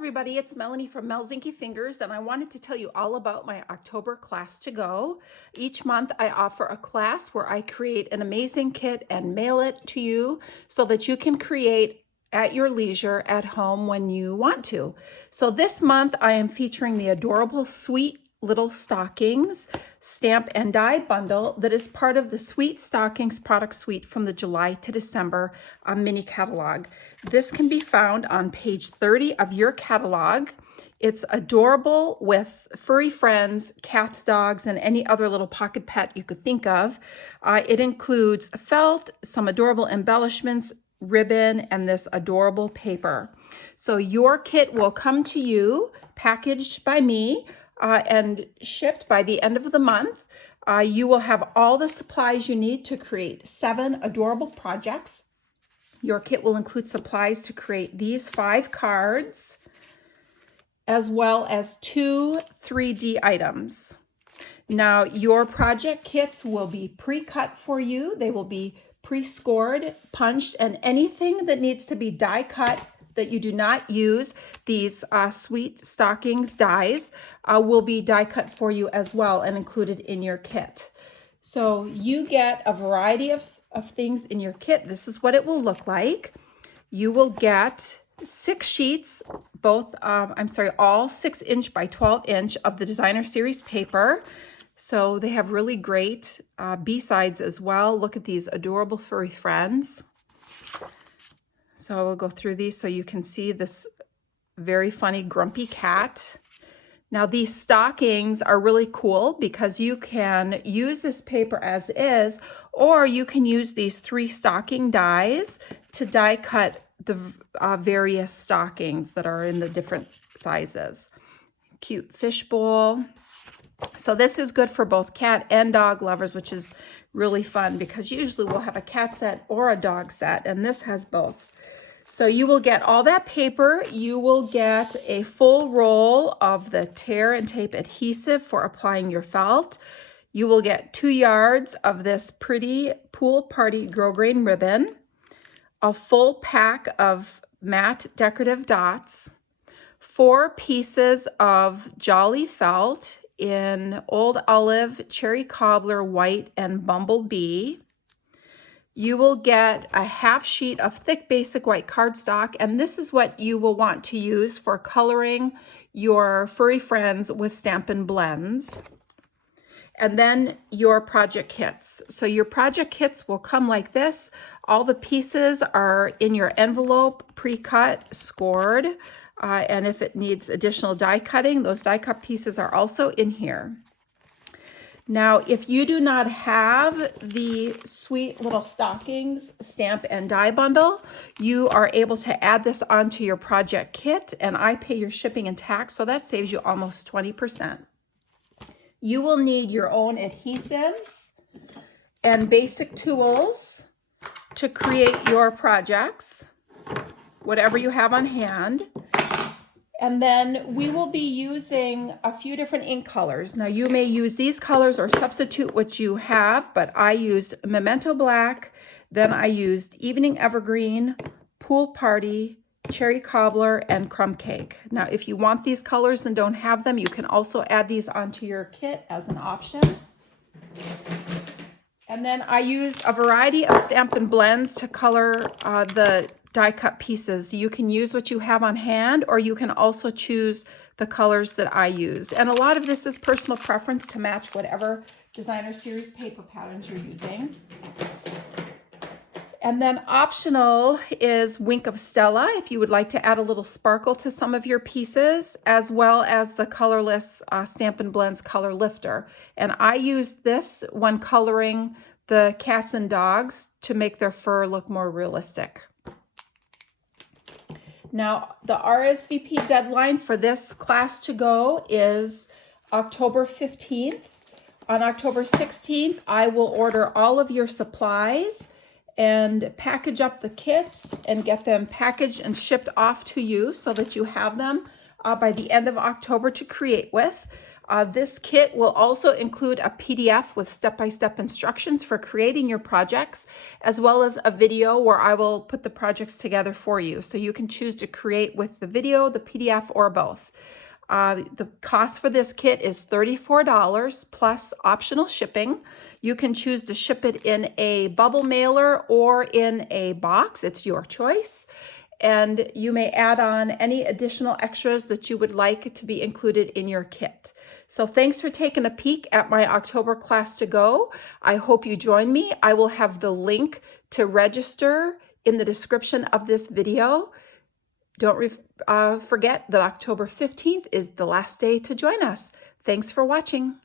everybody, it's Melanie from Mel's Inky Fingers, and I wanted to tell you all about my October class to go. Each month I offer a class where I create an amazing kit and mail it to you so that you can create at your leisure at home when you want to. So this month I am featuring the adorable Sweet Little Stockings stamp and die bundle that is part of the Sweet Stockings product suite from the July to December mini catalog. This can be found on page 30 of your catalog. It's adorable with furry friends, cats, dogs, and any other little pocket pet you could think of. It includes felt, some adorable embellishments, ribbon, and this adorable paper. So your kit will come to you packaged by me and shipped by the end of the month. You will have all the supplies you need to create 7 adorable projects. Your kit will include supplies to create these 5 cards, as well as 2 3D items. Now, your project kits will be pre-cut for you. They will be pre-scored, punched, and anything that needs to be die cut that you do not use these Sweet Stockings dies will be die cut for you as well and included in your kit. So you get a variety of things in your kit. This is what it will look like. You will get 6 sheets, all 6" by 12" of the designer series paper. So they have really great B-sides as well. Look at these adorable furry friends. So we'll go through these so you can see this very funny grumpy cat. Now these stockings are really cool because you can use this paper as is, or you can use these 3 stocking dies to die cut the various stockings that are in the different sizes. Cute fishbowl. So this is good for both cat and dog lovers, which is really fun because usually we'll have a cat set or a dog set, and this has both. So you will get all that paper. You will get a full roll of the tear and tape adhesive for applying your felt. You will get 2 yards of this pretty pool party grosgrain ribbon, a full pack of matte decorative dots, 4 pieces of Jolly felt in Old Olive, Cherry Cobbler, White, and Bumblebee. You will get a half sheet of thick basic white cardstock, and this is what you will want to use for coloring your furry friends with Stampin' Blends. And then your project kits. So your project kits will come like this. All the pieces are in your envelope, pre-cut, scored, and if it needs additional die cutting, those die cut pieces are also in here. Now, if you do not have the Sweet Little Stockings stamp and die bundle, you are able to add this onto your project kit, and I pay your shipping and tax, so that saves you almost 20%. You will need your own adhesives and basic tools to create your projects, whatever you have on hand. And then we will be using a few different ink colors. Now you may use these colors or substitute what you have, but I used Memento Black, then I used Evening Evergreen, Pool Party, Cherry Cobbler, and Crumb Cake. Now if you want these colors and don't have them, you can also add these onto your kit as an option. And then I used a variety of Stampin' Blends to color the die cut pieces. You can use what you have on hand, or you can also choose the colors that I used. And a lot of this is personal preference to match whatever designer series paper patterns you're using. And then optional is Wink of Stella if you would like to add a little sparkle to some of your pieces, as well as the colorless Stampin' Blends Color Lifter. And I used this when coloring the cats and dogs to make their fur look more realistic. Now, the Rsvp deadline for this class to go is October 15th. On October 16th, I will order all of your supplies and package up the kits and get them packaged and shipped off to you so that you have them by the end of October to create with. This kit will also include a PDF with step-by-step instructions for creating your projects, as well as a video where I will put the projects together for you. So you can choose to create with the video, the PDF, or both. The cost for this kit is $34 plus optional shipping. You can choose to ship it in a bubble mailer or in a box. It's your choice. And you may add on any additional extras that you would like to be included in your kit. So thanks for taking a peek at my October class to go. I hope you join me. I will have the link to register in the description of this video. Don't forget that October 15th is the last day to join us. Thanks for watching.